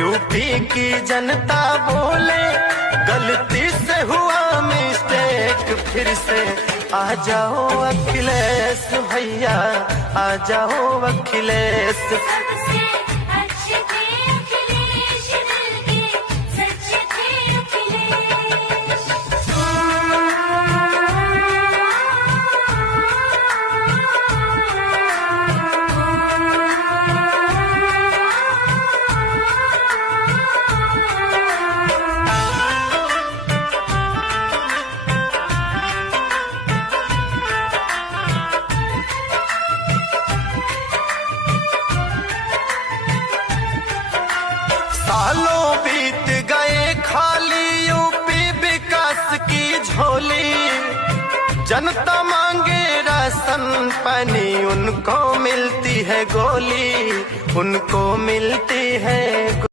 यूपी की जनता बोले गलती से हुआ मिस्टेक, फिर से आ जाओ अखिलेश भैया, आ जाओ अखिलेश। सबसे अच्छे थे अखिलेश, दिल के सच्चे थे अखिलेश। सालों बीत गए खाली यूपी विकास की झोली, जनता मांगे राशन पानी, उनको मिलती है गोली, उनको मिलती है